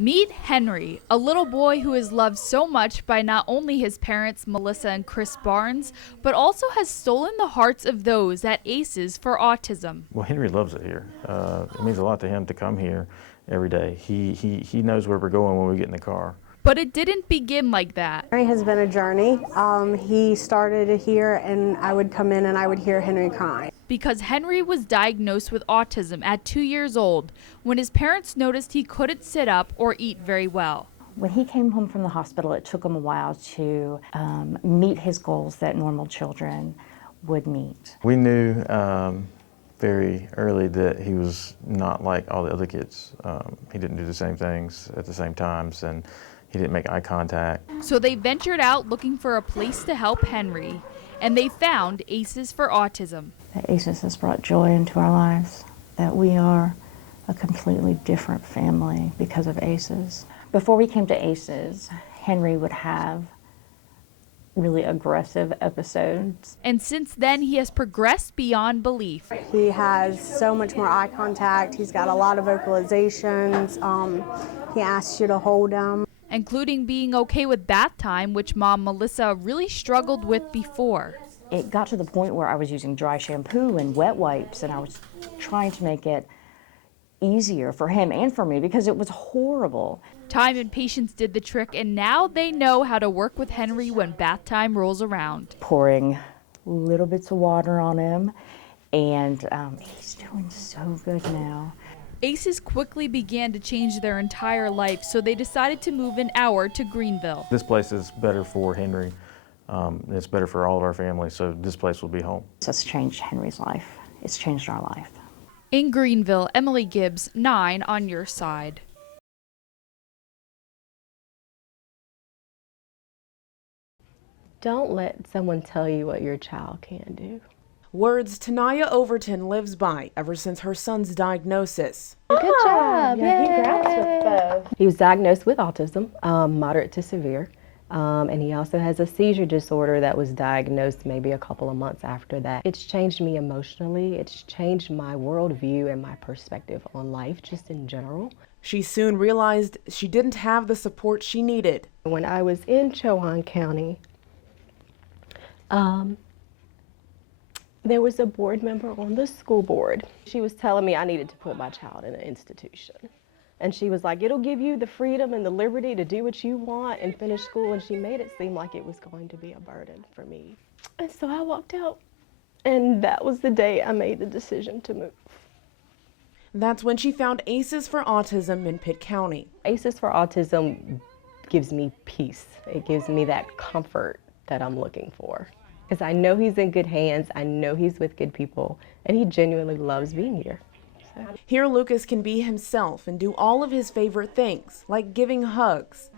Meet Henry, a little boy who is loved so much by not only his parents, Melissa and Chris Barnes, but also has stolen the hearts of those at Aces for Autism. Well, Henry loves it here. It means a lot to him to come here every day. He knows where we're going when we get in the car. But it didn't begin like that. Henry has been a journey. He started here and I would come in and I would hear Henry crying. Because Henry was diagnosed with autism at 2 years old when his parents noticed he couldn't sit up or eat very well. When he came home from the hospital, it took him a while to meet his goals that normal children would meet. We knew very early that he was not like all the other kids. He didn't do the same things at the same times, and he didn't make eye contact. So they ventured out looking for a place to help Henry, and they found Aces for Autism. That Aces has brought joy into our lives, that we are a completely different family because of Aces. Before we came to Aces, Henry would have really aggressive episodes. And since then, he has progressed beyond belief. He has so much more eye contact. He's got a lot of vocalizations. He asks you to hold him. Including being okay with bath time, which Mom Melissa really struggled with before. It got to the point where I was using dry shampoo and wet wipes, and I was trying to make it easier for him and for me because it was horrible. Time and patience did the trick, and now they know how to work with Henry when bath time rolls around. Pouring little bits of water on him, and he's doing so good now. Aces quickly began to change their entire life, so they decided to move an hour to Greenville. This place is better for Henry. It's better for all of our family, so this place will be home. It's changed Henry's life. It's changed our life. In Greenville, Emily Gibbs, 9 on your side. Don't let someone tell you what your child can do. Words Tanaya Overton lives by ever since her son's diagnosis. Good job. Yeah, he grabs with both. He was diagnosed with autism, moderate to severe, and he also has a seizure disorder that was diagnosed maybe a couple of months after that. It's changed me emotionally. It's changed my worldview and my perspective on life just in general. She soon realized she didn't have the support she needed. When I was in Chowan County, there was a board member on the school board. She was telling me I needed to put my child in an institution. And she was like, it'll give you the freedom and the liberty to do what you want and finish school. And she made it seem like it was going to be a burden for me. And so I walked out. And that was the day I made the decision to move. That's when she found Aces for Autism in Pitt County. Aces for Autism gives me peace. It gives me that comfort that I'm looking for. Because I know he's in good hands, I know he's with good people, and he genuinely loves being here. So. Here Lucas can be himself and do all of his favorite things, like giving hugs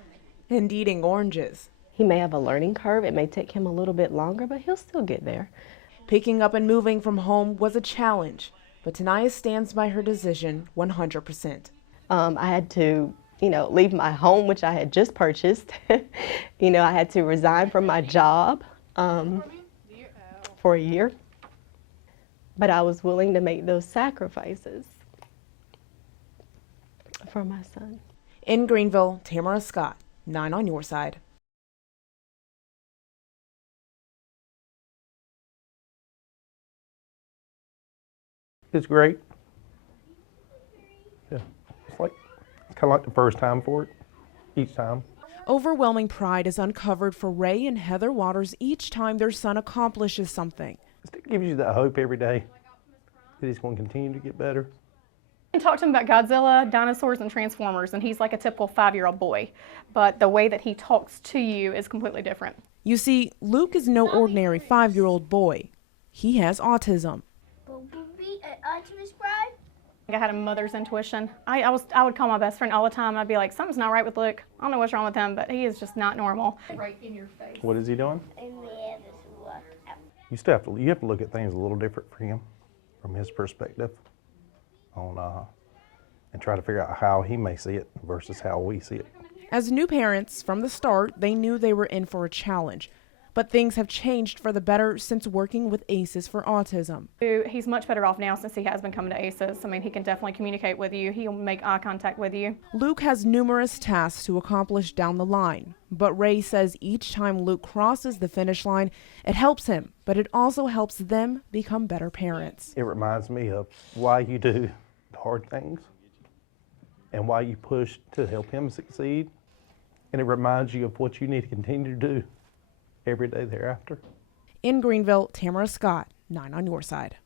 and eating oranges. He may have a learning curve, it may take him a little bit longer, but he'll still get there. Picking up and moving from home was a challenge, but Tanaya stands by her decision 100%. I had to, leave my home, which I had just purchased. I had to resign from my job. For a year, but I was willing to make those sacrifices for my son. In Greenville, Tamara Scott, 9 on your side. It's great. Yeah, it's kind of like the first time for it, each time. Overwhelming pride is uncovered for Ray and Heather Waters each time their son accomplishes something. It gives you that hope every day that he's going to continue to get better. I talked to him about Godzilla, dinosaurs, and Transformers, and he's like a typical 5-year-old boy. But the way that he talks to you is completely different. You see, Luke is no ordinary 5-year-old boy. He has autism. I had a mother's intuition. I would call my best friend all the time. I'd be like, something's not right with Luke. I don't know what's wrong with him, but he is just not normal. Right in your face. What is he doing? You have to look at things a little different for him, from his perspective, and try to figure out how he may see it versus how we see it. As new parents, from the start, they knew they were in for a challenge. But things have changed for the better since working with ACEs for Autism. He's much better off now since he has been coming to ACEs. I mean, he can definitely communicate with you. He'll make eye contact with you. Luke has numerous tasks to accomplish down the line, but Ray says each time Luke crosses the finish line, it helps him, but it also helps them become better parents. It reminds me of why you do the hard things and why you push to help him succeed. And it reminds you of what you need to continue to do every day thereafter. In Greenville, Tamara Scott, 9 on your side.